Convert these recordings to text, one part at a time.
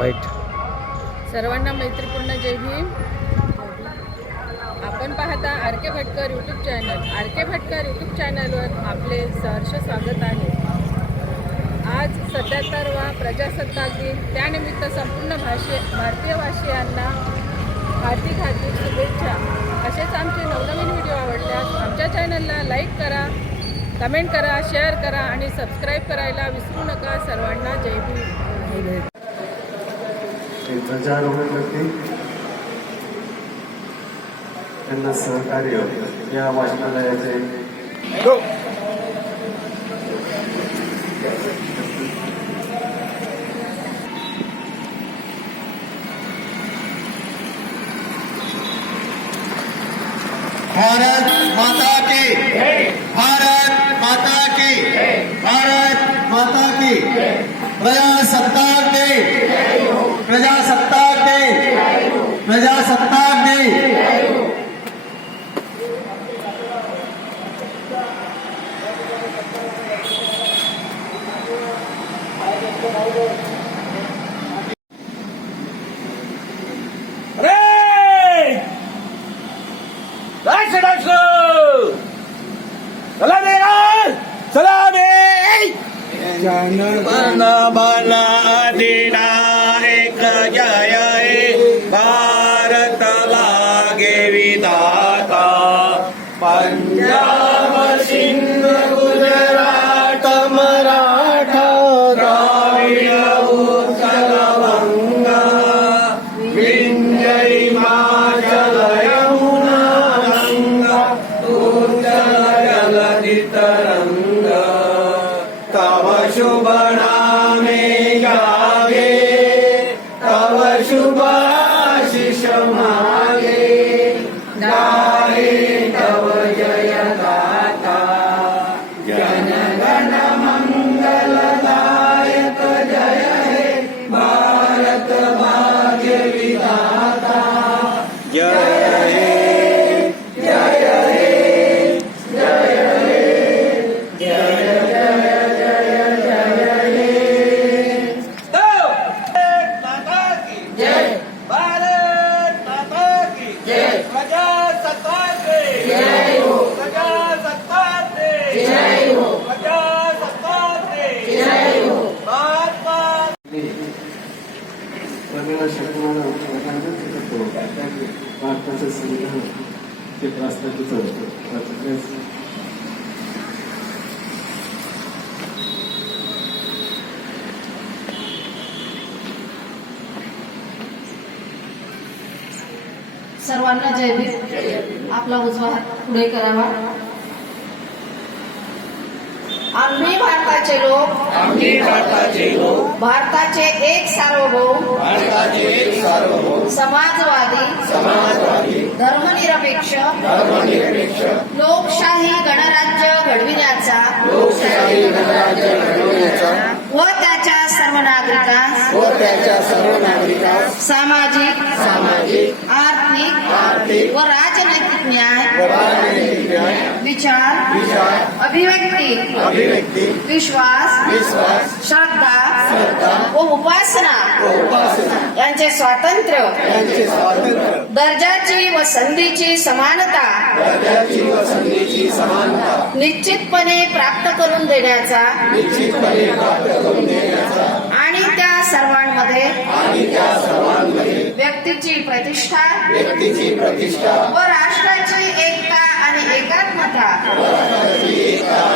बैठ सर्वांना मैत्रीपूर्ण जय भीम. आपण पाहता R K Bhatkar YouTube channel R K Bhatkar YouTube चॅनलवर आपले सहर्ष स्वागत आहे. आज सत्याहत्तरवा प्रजासत्ताक दिन. त्यानिमित्त संपूर्ण भाषे भारतीय भाषीयांना हार्दिक हार्दिक शुभेच्छा. असेच आमचे नवनवीन व्हिडिओ आवडल्यास आमच्या चॅनलला लाईक करा कमेंट करा शेअर करा आणि सबस्क्राईब करायला विसरू नका. सर्वांना जय भीम. ध्वजारोहण करतील त्यांना सहकार्य या वाचनालयाचे भारत माता की। भारत माता की। भारत माता की। प्रजासत्ताक दिन प्रजासत्ताक दिन प्रजासत्ताक दिन Hey! That's it, that's गुजराटमराठ Rai चलवङ्गञ्जयि मा चलय नानङ्गलचलितरम् भारताचं संविधान ते प्रास्ताविक वाचण्यास सर्वांना जय आपला उजवा हात पुढे करावा. आम्ही भारताचे लोक. आम्ही भारताचे लोक. भारताचे एक सार्वभौम. भारताचे एक सार्वभौम. समाजवादी. समाजवादी. धर्मनिरपेक्ष. धर्मनिरपेक्ष. लोकशाही गणराज्य घडविण्याचा. लोकशाही गणराज्य घडवण्याचा. व त्याच्या सर्व नागरिकांस व त्याच्या सर्व नागरिकांस सामाजिक. सामाजिक. आर्थिक. आर्थिक. व राजनैतिक न्याय. व राजनैतिक विचार विचार अभिव्यक्ती अभिव्यक्ती विश्वास विश्वास श्रद्धा श्रद्धा व उपासना यांचे स्वातंत्र्य यांचे स्वातंत्र्य. दर्जाची व संधीची समानता दर्जाची व संधीची समानता. निश्चितपणे प्राप्त करून देण्याचा निश्चितपणे प्राप्त करून देण्याचा. आणि त्या सर्वांमध्ये आणि त्या सर्वांमध्ये व्यक्तीची प्रतिष्ठा व्यक्तीची प्रतिष्ठा. व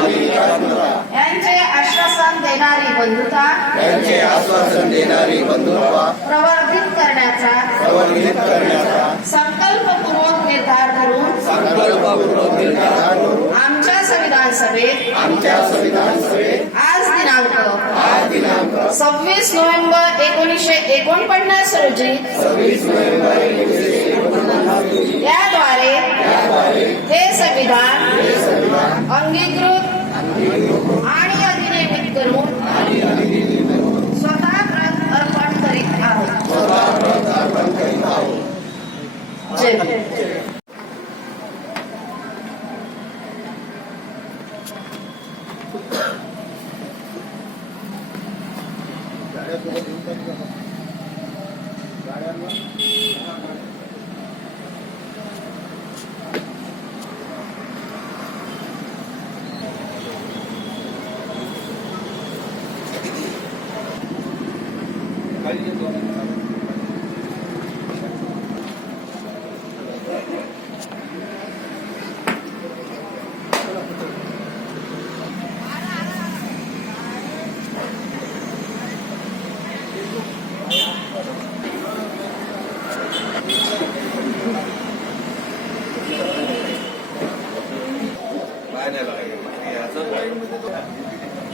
एकात्मता यांचे आश्वासन देणारी बंधुता. यांचे आश्वासन देणारी बंधुत्वा. प्रवर्धित करण्याचा. प्रवर्धित करण्याचा. संकल्पपूर्वक निर्धार करून संकल्पपूर्वक निर्धार करून आमच्या संविधान सभेत. आमच्या संविधान सभेत. आज दिनांक. आज दिनांक. सव्वीस नोव्हेंबर एकोणीसशे एकोणपन्नास रोजी. सव्वीस नोव्हेंबर एकोणीसशे एकोणपन्नास रोजी. याद्वारे हे संविधान अंगीकृत आणि अधिनियमित करून स्वतः व्रत अर्पण करीत आहोत. जय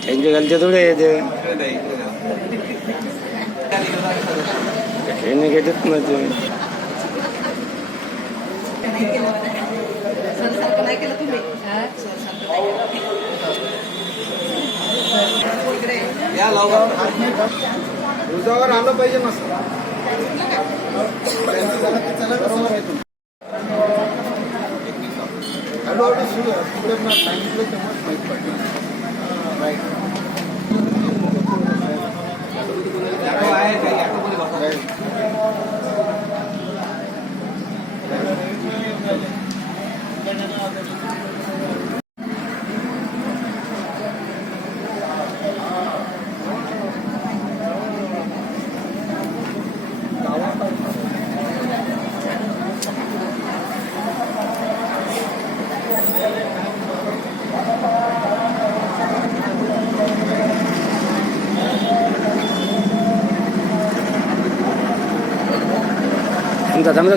त्यांची गलती थोडी आहे हे नाही घेतात ना ते सरसारखं नाही केलं तुम्ही हा, सरसारखं नाही केलं. इकडे. रुजावर आलं पाहिजे ना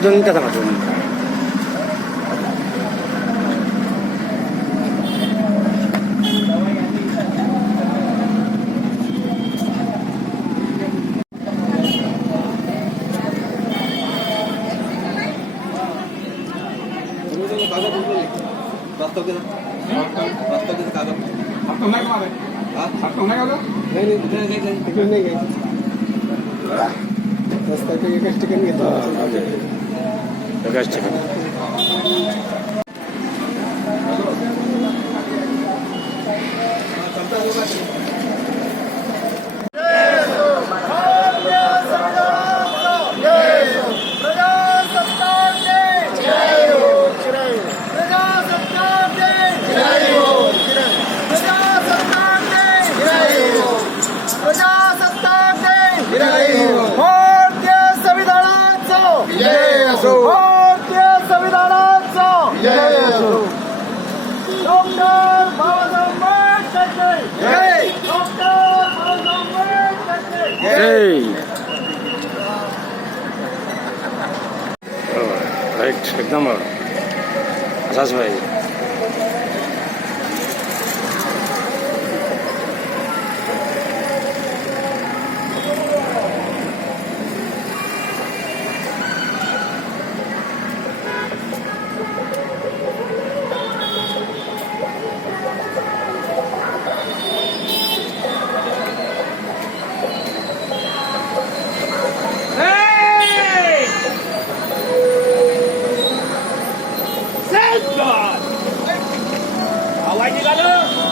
हळूहळू सुरू पुढे सांगितलं तेव्हाच माहीत पडलं तुमचा जमला दोन मिनिटं थांबा दोन मिनिटं. एकाच ठिकाणी घेतो एकाच ठिकाणी भारतीय संविधानाचं. भारतीय संविधानाचं. डॉक्टर बाबासाहेब आंबेडकर. डॉक्टर बाबासाहेब आंबेडकर. जय राईट एकदम असाच पाहिजे ভাই